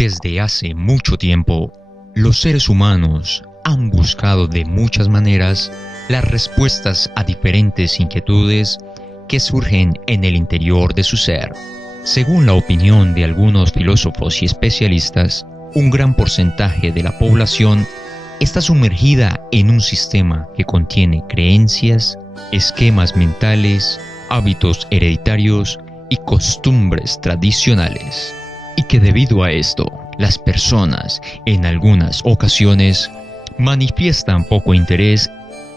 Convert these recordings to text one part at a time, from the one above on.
Desde hace mucho tiempo, los seres humanos han buscado de muchas maneras las respuestas a diferentes inquietudes que surgen en el interior de su ser. Según la opinión de algunos filósofos y especialistas, un gran porcentaje de la población está sumergida en un sistema que contiene creencias, esquemas mentales, hábitos hereditarios y costumbres tradicionales. Y que debido a esto, las personas, en algunas ocasiones, manifiestan poco interés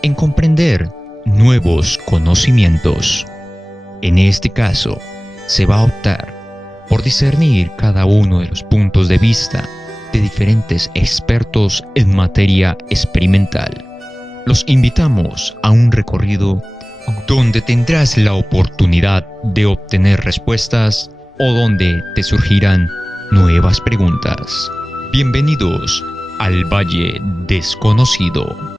en comprender nuevos conocimientos. En este caso, se va a optar por discernir cada uno de los puntos de vista de diferentes expertos en materia experimental. Los invitamos a un recorrido donde tendrás la oportunidad de obtener respuestas o donde te surgirán nuevas preguntas. Bienvenidos al Valle Desconocido.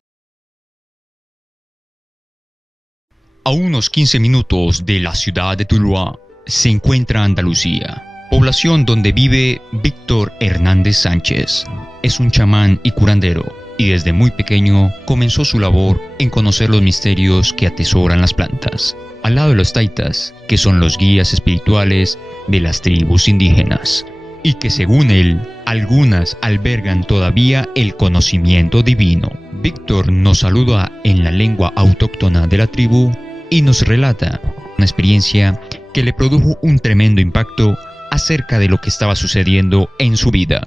A unos 15 minutos de la ciudad de Tuluá se encuentra Andalucía, población donde vive Víctor Hernández Sánchez. Es un chamán y curandero, y desde muy pequeño comenzó su labor en conocer los misterios que atesoran las plantas, al lado de los taitas, que son los guías espirituales de las tribus indígenas, y que según él, algunas albergan todavía el conocimiento divino. Víctor nos saluda en la lengua autóctona de la tribu y nos relata una experiencia que le produjo un tremendo impacto acerca de lo que estaba sucediendo en su vida.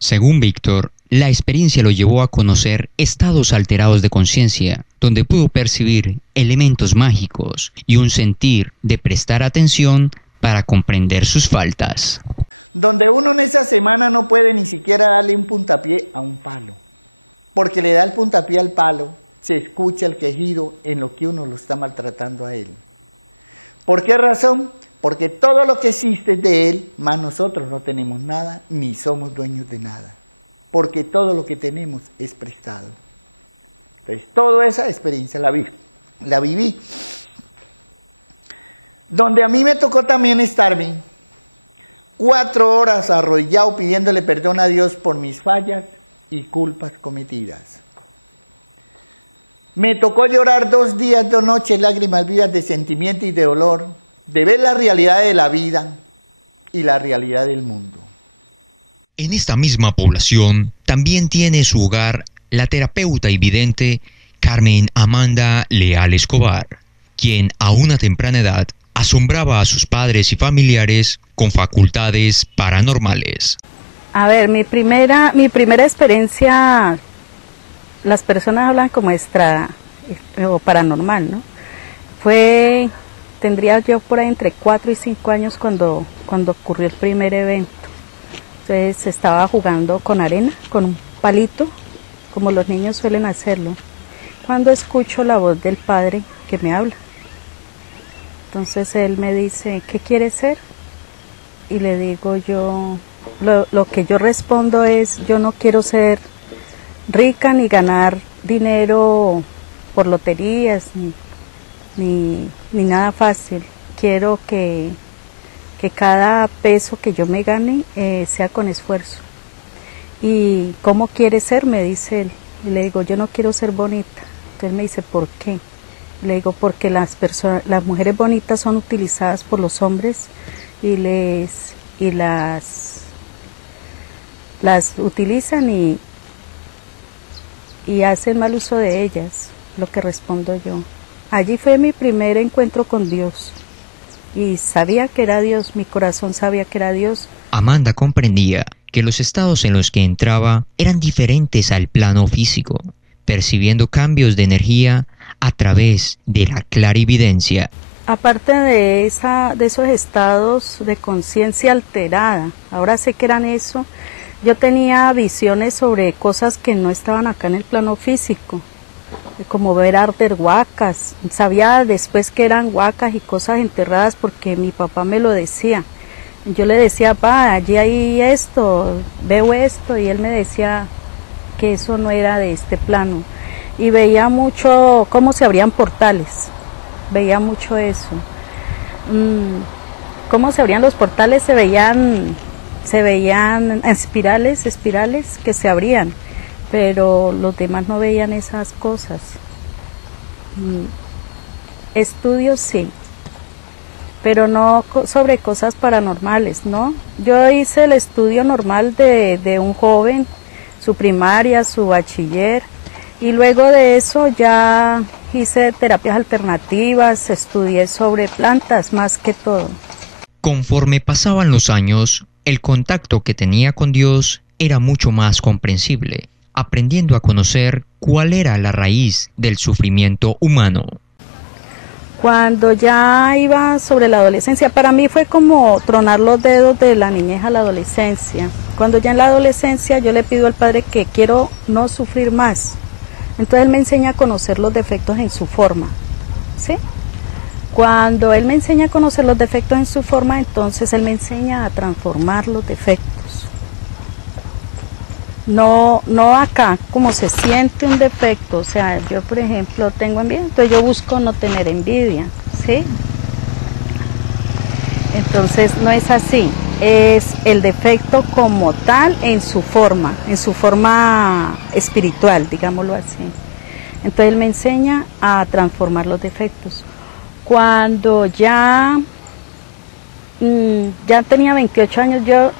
Según Víctor, la experiencia lo llevó a conocer estados alterados de conciencia, donde pudo percibir elementos mágicos y un sentir de prestar atención para comprender sus faltas. En esta misma población también tiene su hogar la terapeuta y vidente Carmen Amanda Leal Escobar, quien a una temprana edad asombraba a sus padres y familiares con facultades paranormales. A ver, mi primera experiencia, las personas hablan como extra o paranormal, ¿no? Tendría yo por ahí entre 4 y 5 años cuando ocurrió el primer evento. Entonces estaba jugando con arena, con un palito, como los niños suelen hacerlo, cuando escucho la voz del padre que me habla. Entonces él me dice, ¿qué quieres ser? Y le digo yo, lo que yo respondo es, yo no quiero ser rica ni ganar dinero por loterías, ni nada fácil. Quiero que cada peso que yo me gane sea con esfuerzo. ¿Y cómo quiere ser? Me dice él. Y le digo, yo no quiero ser bonita. Entonces me dice, ¿por qué? Le digo, porque las mujeres bonitas son utilizadas por los hombres y las utilizan y hacen mal uso de ellas, lo que respondo yo. Allí fue mi primer encuentro con Dios y sabía que era Dios, mi corazón sabía que era Dios. Amanda comprendía que los estados en los que entraba eran diferentes al plano físico, percibiendo cambios de energía a través de la clarividencia. Aparte de esos estados de conciencia alterada, ahora sé que eran eso, yo tenía visiones sobre cosas que no estaban acá en el plano físico, como ver arder huacas. Sabía después que eran huacas y cosas enterradas porque mi papá me lo decía. Yo le decía, pa, allí hay esto, veo esto, y él me decía que eso no era de este plano. Y veía mucho cómo se abrían portales, veía mucho eso. Cómo se abrían los portales, se veían espirales que se abrían, pero los demás no veían esas cosas. Estudios sí, pero no sobre cosas paranormales, ¿no? Yo hice el estudio normal de un joven, su primaria, su bachiller, y luego de eso ya hice terapias alternativas, estudié sobre plantas más que todo. Conforme pasaban los años, el contacto que tenía con Dios era mucho más comprensible, aprendiendo a conocer cuál era la raíz del sufrimiento humano. Cuando ya iba sobre la adolescencia, para mí fue como tronar los dedos de la niñez a la adolescencia. Cuando ya en la adolescencia yo le pido al Padre que quiero no sufrir más. Entonces Él me enseña a conocer los defectos en su forma, ¿sí? Cuando Él me enseña a conocer los defectos en su forma, entonces Él me enseña a transformar los defectos. No acá, como se siente un defecto, o sea, yo por ejemplo tengo envidia, entonces yo busco no tener envidia, ¿sí? Entonces no es así, es el defecto como tal en su forma espiritual, digámoslo así. Entonces Él me enseña a transformar los defectos. Cuando ya tenía 28 años,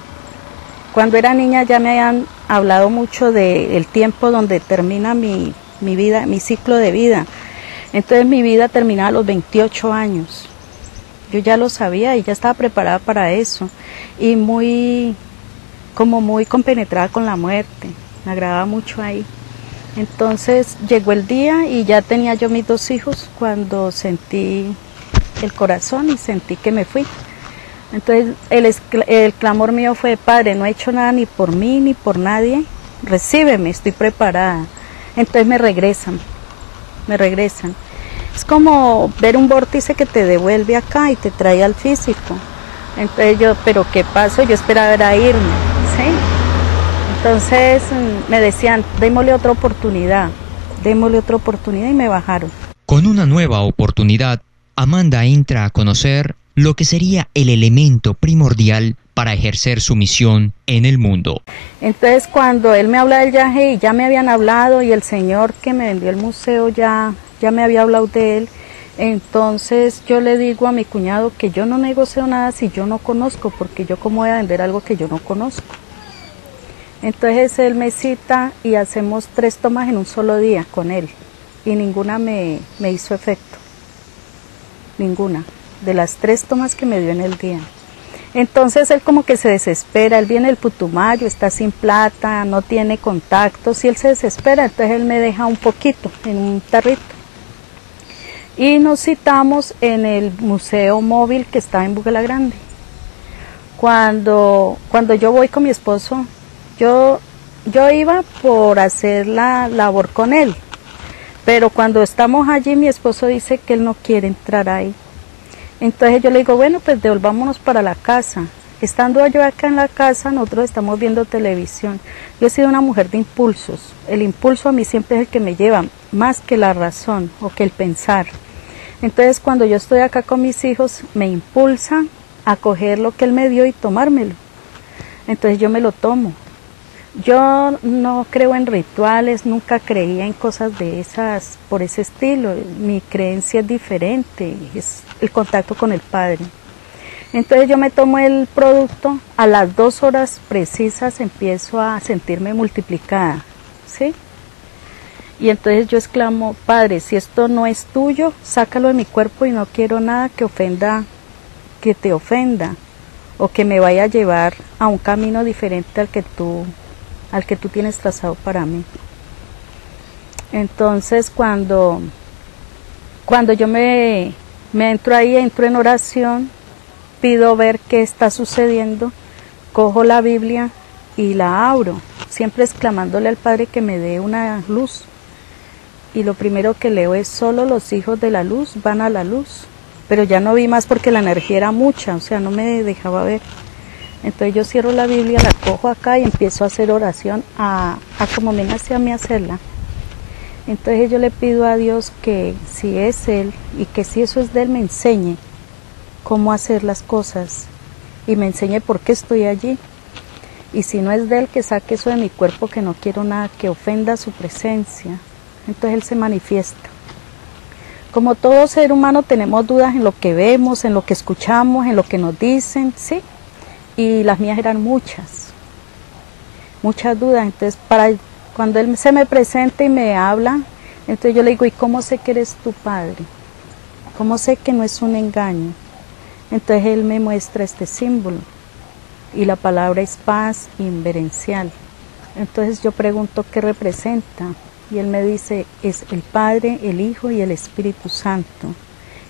cuando era niña ya me habían hablado mucho del tiempo donde termina mi vida, mi ciclo de vida. Entonces mi vida terminaba a los 28 años. Yo ya lo sabía y ya estaba preparada para eso. Y muy compenetrada con la muerte. Me agradaba mucho ahí. Entonces llegó el día y ya tenía yo mis 2 hijos cuando sentí el corazón y sentí que me fui. Entonces el clamor mío fue, Padre, no he hecho nada ni por mí ni por nadie, recíbeme, estoy preparada. Entonces me regresan. Es como ver un vórtice que te devuelve acá y te trae al físico. Entonces yo, ¿pero qué pasó? Yo esperaba era irme, ¿sí? Entonces me decían, démosle otra oportunidad y me bajaron. Con una nueva oportunidad, Amanda entra a conocer lo que sería el elemento primordial para ejercer su misión en el mundo. Entonces cuando él me habla del viaje y ya me habían hablado y el señor que me vendió el museo ya me había hablado de él, entonces yo le digo a mi cuñado que yo no negocio nada si yo no conozco, porque yo cómo voy a vender algo que yo no conozco. Entonces él me cita y hacemos 3 tomas en un solo día con él y ninguna me hizo efecto, ninguna de las 3 tomas que me dio en el día. Entonces él como que se desespera, él viene del Putumayo, está sin plata, no tiene contactos y él se desespera, entonces él me deja un poquito en un tarrito. Y nos citamos en el museo móvil que está en Bugala Grande. Cuando yo voy con mi esposo, yo iba por hacer la labor con él, pero cuando estamos allí mi esposo dice que él no quiere entrar ahí. Entonces yo le digo, bueno, pues devolvámonos para la casa. Estando yo acá en la casa, nosotros estamos viendo televisión. Yo he sido una mujer de impulsos. El impulso a mí siempre es el que me lleva, más que la razón o que el pensar. Entonces cuando yo estoy acá con mis hijos, me impulsa a coger lo que él me dio y tomármelo. Entonces yo me lo tomo. Yo no creo en rituales, nunca creía en cosas de esas, por ese estilo. Mi creencia es diferente, es el contacto con el Padre. Entonces yo me tomo el producto, a las 2 horas precisas empiezo a sentirme multiplicada, ¿sí? Y entonces yo exclamo, Padre, si esto no es tuyo, sácalo de mi cuerpo y no quiero nada que ofenda, que te ofenda, o que me vaya a llevar a un camino diferente al que tú tienes trazado para mí. Entonces cuando yo me entro ahí, entro en oración, pido ver qué está sucediendo, cojo la Biblia y la abro, siempre exclamándole al Padre que me dé una luz. Y lo primero que leo es: solo los hijos de la luz van a la luz. Pero ya no vi más porque la energía era mucha, o sea, no me dejaba ver. Entonces yo cierro la Biblia, la cojo acá y empiezo a hacer oración a como me nace a mí hacerla. Entonces yo le pido a Dios que si es Él y que si eso es de Él, me enseñe cómo hacer las cosas y me enseñe por qué estoy allí. Y si no es de Él, que saque eso de mi cuerpo, que no quiero nada que ofenda su presencia. Entonces Él se manifiesta. Como todo ser humano tenemos dudas en lo que vemos, en lo que escuchamos, en lo que nos dicen, ¿sí? Y las mías eran muchas dudas. Entonces cuando Él se me presenta y me habla, entonces yo le digo: ¿y cómo sé que eres tu Padre? ¿Cómo sé que no es un engaño? Entonces Él me muestra este símbolo y la palabra es paz inverencial. Entonces yo pregunto qué representa y Él me dice: es el Padre, el Hijo y el Espíritu Santo,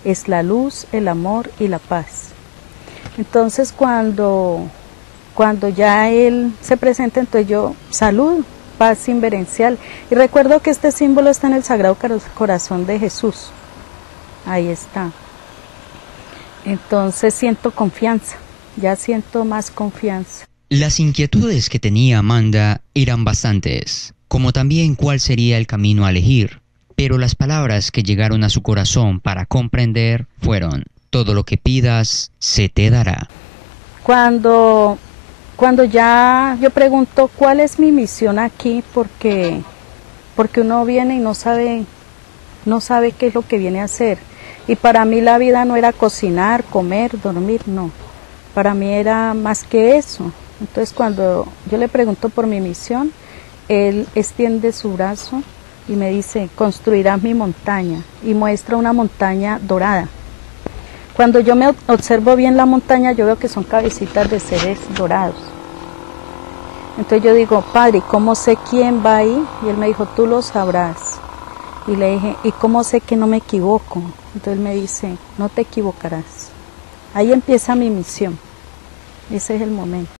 es la luz, el amor y la paz. Entonces cuando ya Él se presenta, entonces yo saludo, paz inverencial, y recuerdo que este símbolo está en el Sagrado Corazón de Jesús, ahí está. Entonces siento confianza, ya siento más confianza. Las inquietudes que tenía Amanda eran bastantes, como también cuál sería el camino a elegir, pero las palabras que llegaron a su corazón para comprender fueron: todo lo que pidas se te dará. Cuando ya yo pregunto cuál es mi misión aquí, porque uno viene y no sabe qué es lo que viene a hacer. Y para mí la vida no era cocinar, comer, dormir, no. Para mí era más que eso. Entonces cuando yo le pregunto por mi misión, Él extiende su brazo y me dice: construirás mi montaña, y muestra una montaña dorada. Cuando yo me observo bien la montaña, yo veo que son cabecitas de seres dorados. Entonces yo digo: Padre, ¿cómo sé quién va ahí? Y Él me dijo: tú lo sabrás. Y le dije: ¿y cómo sé que no me equivoco? Entonces Él me dice: no te equivocarás. Ahí empieza mi misión. Ese es el momento.